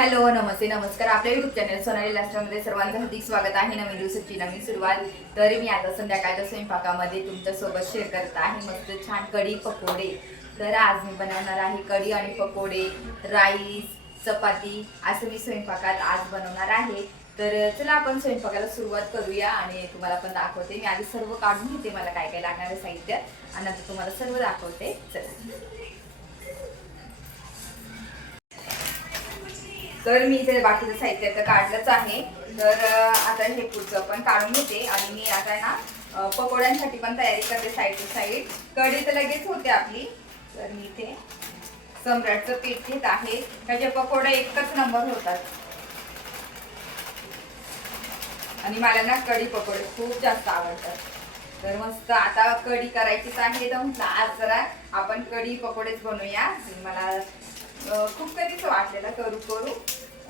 Hello, नमस्ते, नमस्कार. आपल्या YouTube channel Sonali लास्टमध्ये सर्वांचं हार्दिक स्वागत आहे. नवीन दिवसाची नवीन सुरुवात. तर मी आता संध्याकाळच्या स्वयंपाकामध्ये तुमच्यासोबत शेअर करत आहे मस्त छान कढी पकोडे. तर आज मी बनवणार आहे कढी आणि पकोडे, राईस, चपाती असं मी स्वयंपाकात आज बनवणार आहे. तर चला आपण स्वयंपाकाला सुरुवात करूया आणि तुम्हाला पण दाखवते. मी आधी सर्व काढून घेते मला काय काय लागणार आहे साहित्य आणि नंतर तुम्हाला सर्व दाखवते. चला. तर मी इथे बाकीचं साहित्य तर काढलंच आहे. तर आता हे पुढचं पण काढून घेते आणि मी आता ना पकोड्यांसाठी पण तयारी करते साईड टू साईड. कढी तर लगेच होते आपली. तर मी इथे सम्राटचं पीठ घेत आहे. त्याचे पकोडे एकच नंबर होतात आणि मला ना कढी पकोडे खूप जास्त आवडतात. तर मस्त आता कढी करायचीच आहे. तर म्हटलं आज जरा आपण कढी पकोडेच बनवूया. मला खूप कधीच वाटलेलं करू करू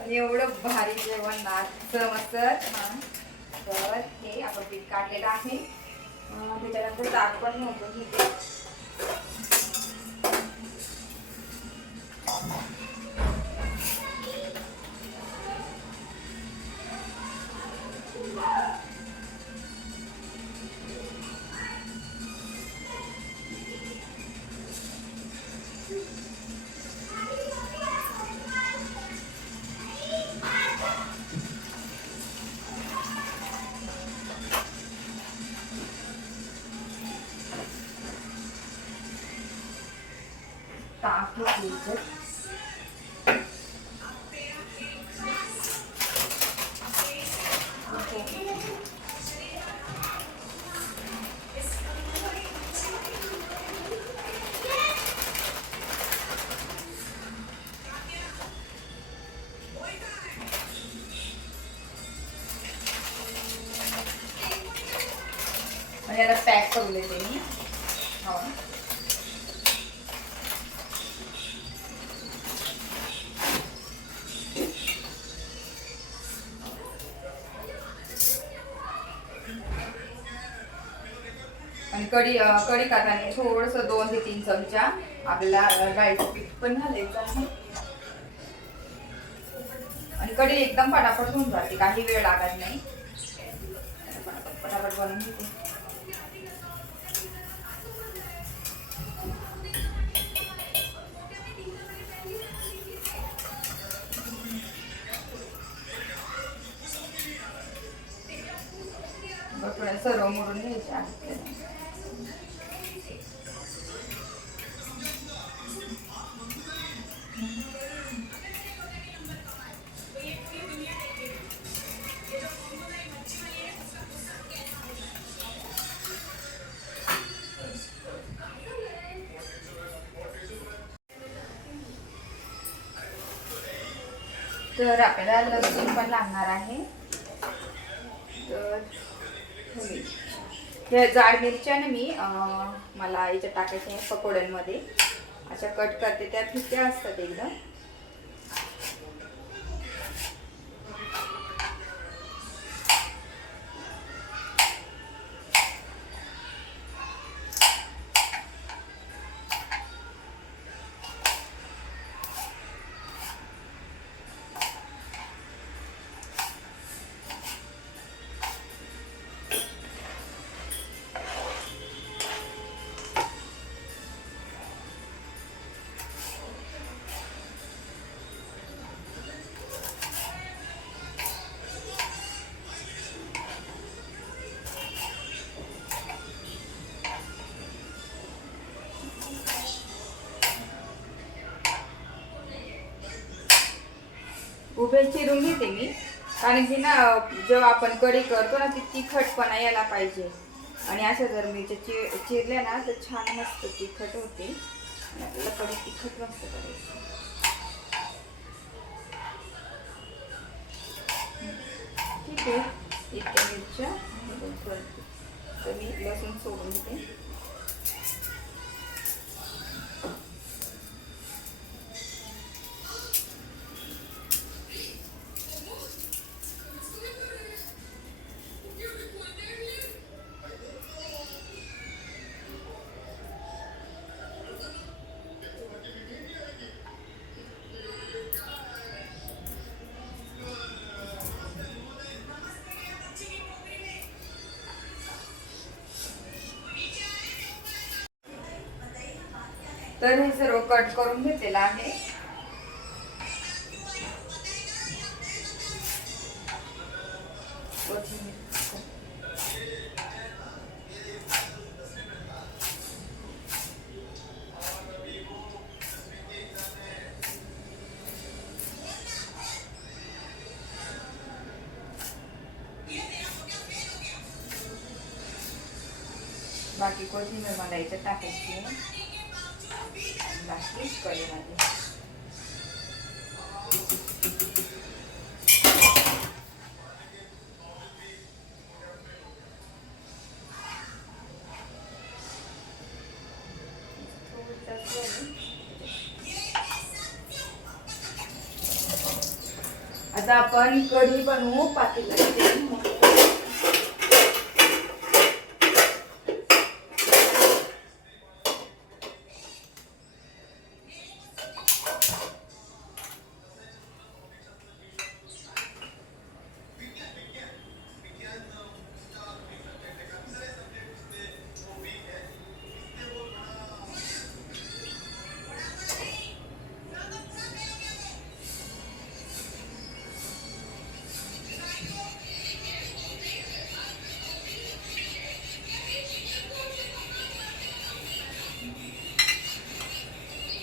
आणि एवढं भारी जेवण ना मस्त. तर हे आपण पीठ काढलेलं आहे. त्याच्यानंतर ताक पण नव्हतं घेते. ताक घ्यायचं. आणि याला पॅक करून देते मी. हो, आणि कढी करताना थोडंसं 2 ते 3 चमचा आपल्याला डाळीचं पीठ पण घालायचं आहे. आणि कढी एकदम फटाफट होऊन जाते, काही वेळ लागत नाही. फटाफट बनवून घेते. थोड्या सर्व मोडून घ्यायचे आहेत. तर आपल्याला लसूण पण लागणार आहे. तर हे जाड मिरच्या ना मी मला याच्यात टाकायच्या आहे पकोड्यांमध्ये. अशा कट करते, त्या फिक्या असतात एकदम. उभे चिरून घेते मी, कारण की ना जेव्हा आपण कढी करतो ना ती तिखटपणा यायला पाहिजे. आणि अशा जर मिरच्या चिरल्या ना तर छान मस्त तिखट होते. आपल्याला कढी तिखट मस्त करायची. ठीक आहे, इतक्या मिरच्या. तर मी लसूण सोडून घेते. तर हे सर्व कट करून घेतलेलं आहे. बाकी कोथिंबीर मला याच्यात टाकायची आहे. बाकी कढईमध्ये आता आपण कढी बनवू पातेल्यामध्ये.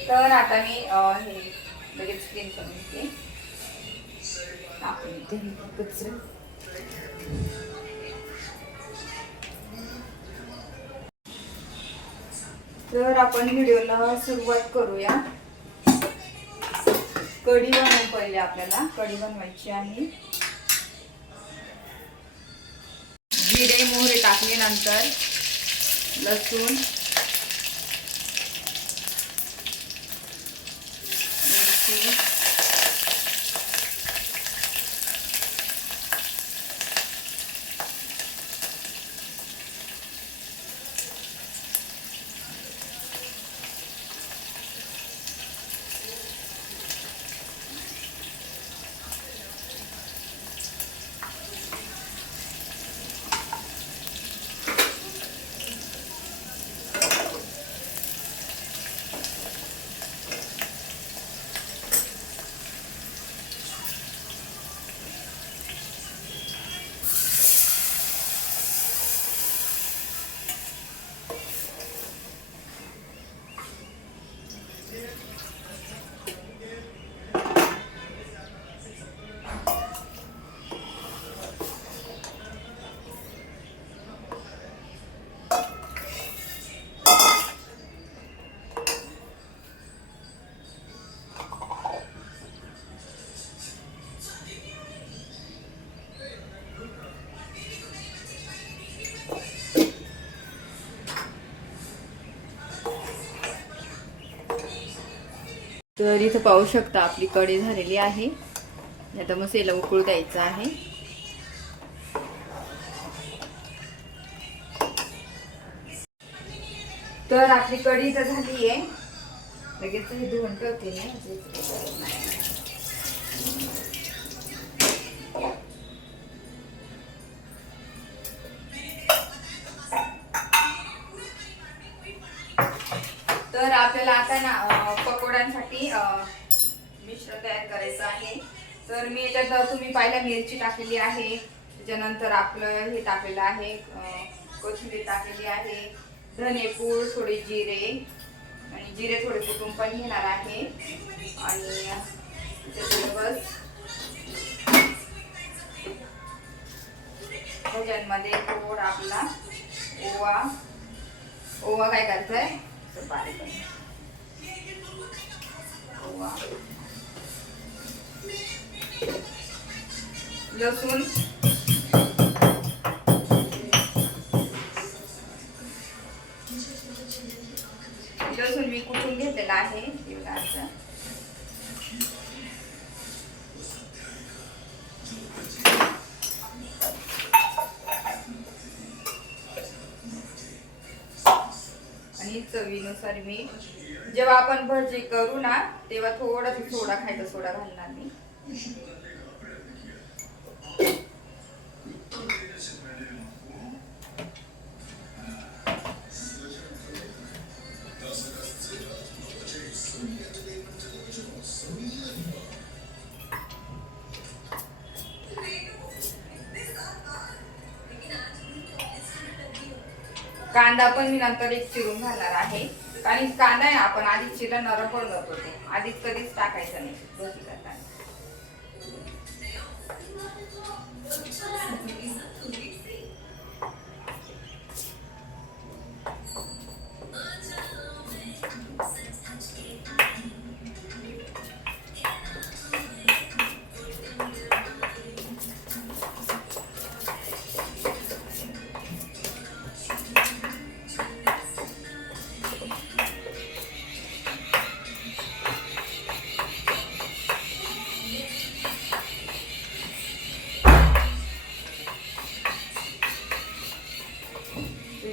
तर आता मी हे लगेच क्लीन करून घेते. तर आपण व्हिडिओला सुरुवात करूया. कढी बनवून पहिले आपल्याला कढी बनवायची आहे. जिरे मोहरी टाकल्यानंतर लसूण, मिरची, तर इथं पाहू शकता आपली कढी झालेली आहे. आता मसाला उकळू द्यायचा आहे. तर आपली कढी तर झाली आहे. लगेच धुवून ठेवते मी. तर आपल्याला आता ना पकोड्यांसाठी मिश्रण तयार करायचं आहे. तर मी याच्यात तुम्ही पाहिलं मिरची टाकलेली आहे. त्याच्यानंतर आपलं हे टाकलेलं आहे, कोथिंबीर टाकलेली आहे, धनेपूड, थोडे जिरे आणि जिरे थोडे कुटुंब पण घेणार आहे. आणि ह्याच्यामध्ये थोडा आपला ओवा काय करताय ओवा, लसूण, लसूण मी कुटून घेतलेला आहे. आणि चवीनुसार मीठ. जेव्हा आपण भजी करू ना तेव्हा थोडा सोडा खायचा सोडा घालणार मी. कांदा पण मी नंतर एक चिरून घालणार आहे, कारण कांदा आहे आपण आधीच चिरला नरम पडून जातो, तो आधीच कधीच टाकायचा नाही भजी करताना.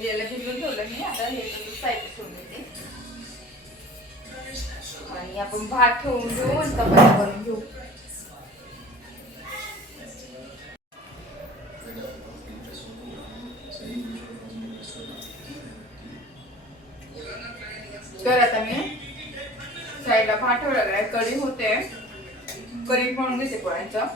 याला भिजवून ठेवलं मी, आता हे साईड ठेवून देते आणि आपण भात ठेवून घेऊ आणि चपाती करून घेऊ. तर आता मी साईडला भात ठेवलेला आहे, कढी होते, कढी म्हणून घेते पोळ्यांचं.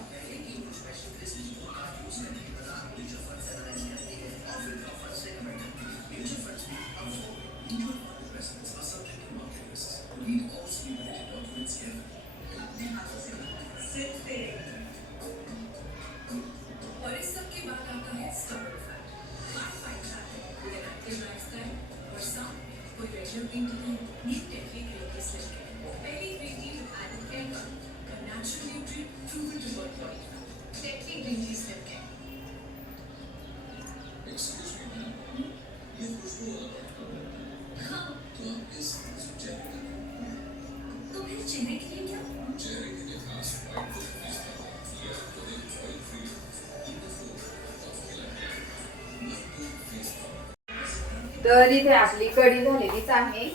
तर इथे आपली कढी झालेलीच आहे.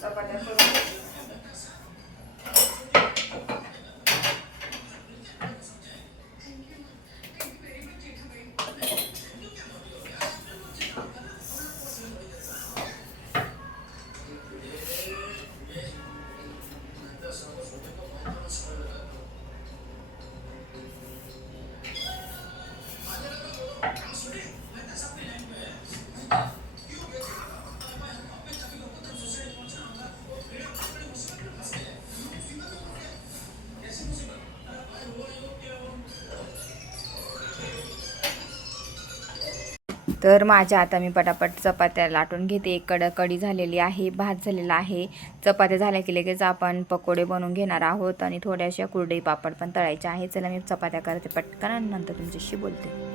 चपात्या करून तर माझ्या आता मी पटापट चपात्या लाटून घेते. एक कढी झालेली आहे, भात झालेला आहे, चपात्या झाल्या की लगेच आपण पकोडे बनवून घेणार आहोत आणि थोड्याशा कुरडई पापड पण तळायचे आहे. चला मी चपात्या करते पटकन आणि नंतर तुमच्याशी बोलते.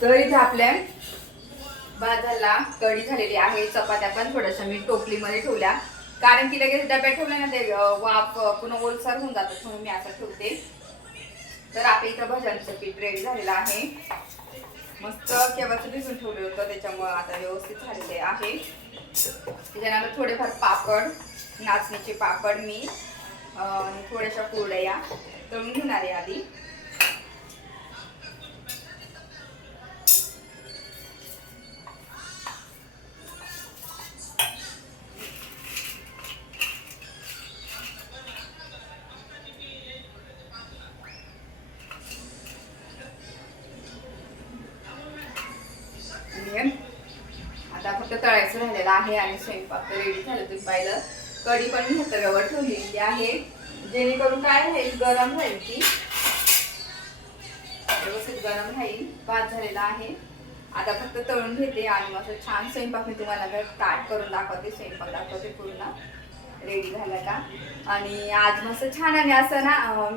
तर इथे आपल्या भाताला कढी झालेली आहे. चपात्या पण थोड्याशा मी टोपलीमध्ये ठेवल्या, कारण की लगेच डब्यात ठेवल्या ना ते वाफ पुन्हा ओलसर होऊन जातात, म्हणून मी असं ठेवते. तर आपल्या इथं भज्यांचं पीठ रेडी झालेलं आहे. मस्त केव्हाचं भिजून ठेवलं होतं, त्याच्यामुळे आता व्यवस्थित झालेले आहे. त्याच्यानंतर थोडेफार पापड, नाचणीचे पापड मी थोड्याशा कुरडया तळून घेणार आहे आधी. झालेला आहे आणि स्वयंपाक रेडी झालं. तुम्ही पाहिलं कढी पण मी तव्यावर ठेवलेली आहे, जेणेकरून काय राहील, गरम राहील ती, व्यवस्थित गरम राहील. भात झालेला आहे, आता फक्त तळून घेते आणि मग छान स्वयंपाक मी तुम्हाला स्टार्ट करून दाखवते, स्वयंपाक दाखवते पूर्ण रेडी झाला का. आणि आज मस्त छान आणि असं ना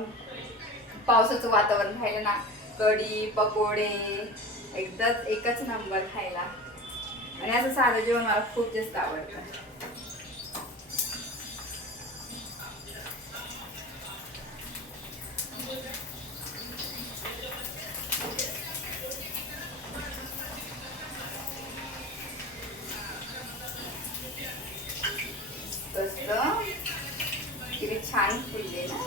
पावसाचं वातावरण राहिलं ना, कढी पकोडे एकच नंबर खायला. आणि असं साधं जेवण मला खूप जास्त आवडतं. किती छान फुलले ना.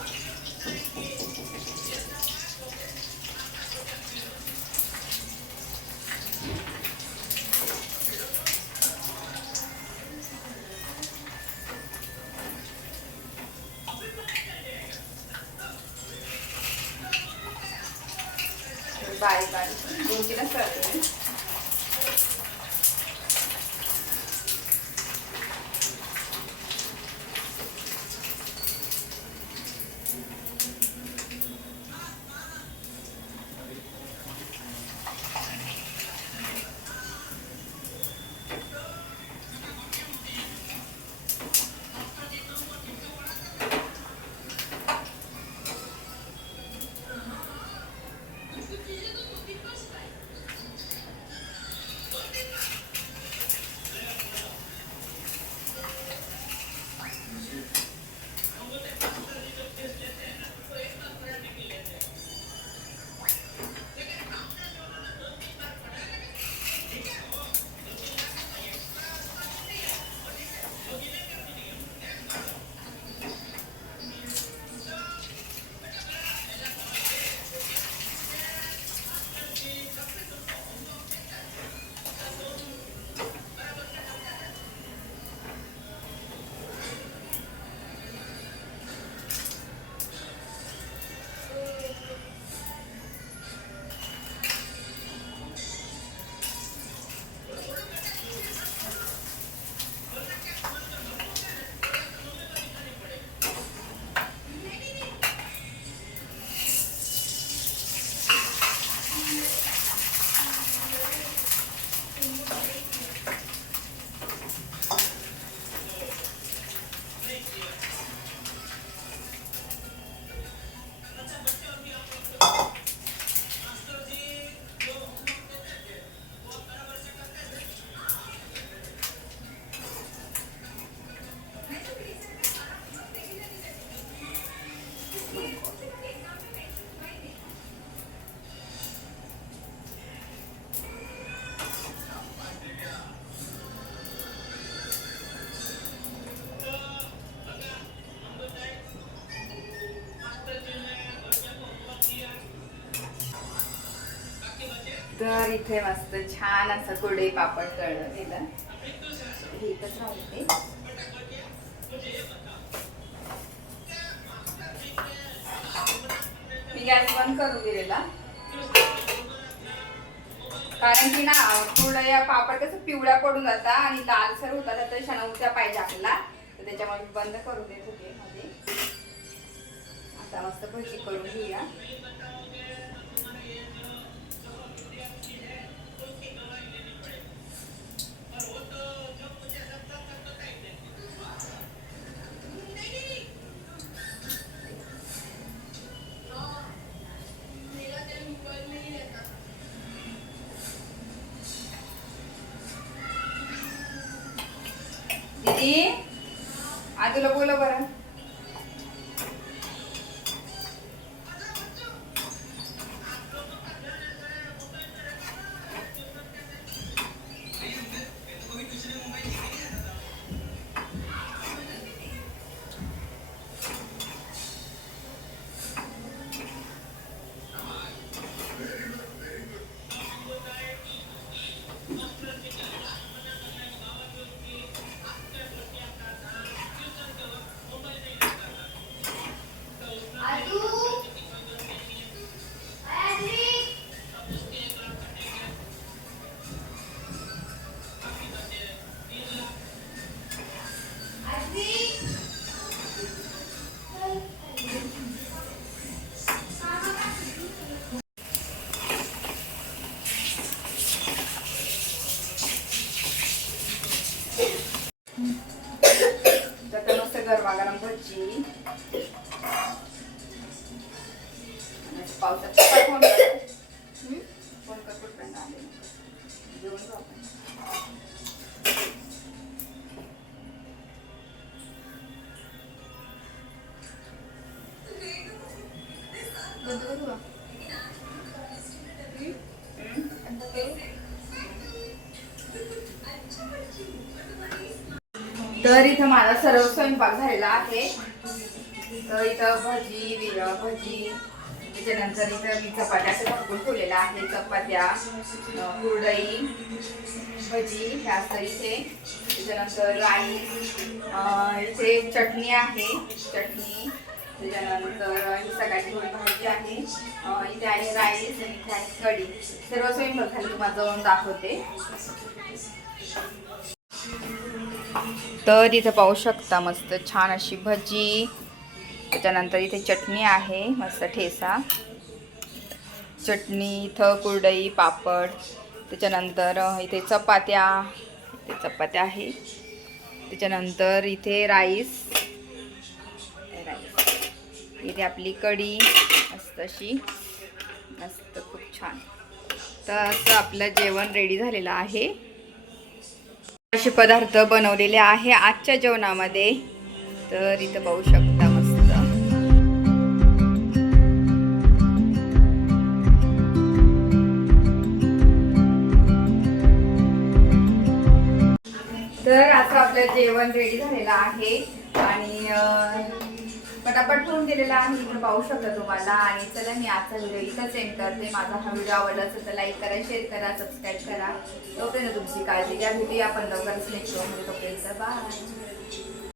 बारीक बारीक 2-3 करते. तर इथे मस्त छान असं कुरडई पापड तळलं गेलं. इथंच राहते. मी गॅस बंद करून दिलेला, कारण की ना कुरडया पापड कसं पिवळ्या पडून जातात आणि लालसर होतात, तर शनवत्या पाहिजे आपल्याला, तर त्याच्यामुळे बंद करून देत होते मध्ये. आता मस्त भजी करून घेऊया. दीदी आज तुला बोला बरं. पावसात पप्पा फोन कर. फोन कर कुठपर्यंत आले. जेवण जाऊ आपण. बंद करू का? तर इथं माझा सर्व स्वयंपाक झालेला आहे. तर इथं भजी त्याच्यानंतर इथं मी चपात्या टाकून ठेवलेल्या आहे. चपात्या, कुरडई, भजी ह्या असतं इथे. त्याच्यानंतर राईस, इथे चटणी आहे. त्याच्यानंतर ही सगळ्याची थोडी भाजी आहे. इथे आहे राईस आणि इथे आहे कढी. सर्व स्वयंपाक झाले तुम्हाला जाऊन दाखवते. तर इथे पाहू शकता मस्त छान अशी भजी. त्याच्यानंतर इथे चटणी आहे, मस्त ठेसा चटणी. इथं कुरडई, पापड. त्याच्यानंतर इथे चपात्या आहे. त्याच्यानंतर इथे राईस. इथे आपली कढी मस्त अशी, मस्त खूप छान. तर असं आपलं जेवण रेडी झालेलं आहे. असे पदार्थ बनवलेले आहे आजच्या जेवणामध्ये. तर इथं पाहू शकता मस्त. तर असं आपलं जेवण रेडी झालेलं आहे आणि पटापट ठेवून दिलेला आहे. इथं पाहू शकता तुम्हाला. आणि चला मी आजचा व्हिडिओ इथंच एंड करते. माझा हा व्हिडिओ आवडला असेल तर लाईक करा, शेअर करा, सबस्क्राईब करा. तोपर्यंत तुमची काळजी घ्या. भेटूया आपण लवकरच नेक्स्ट व्हिडिओमध्ये. तोपर्यंत बाय.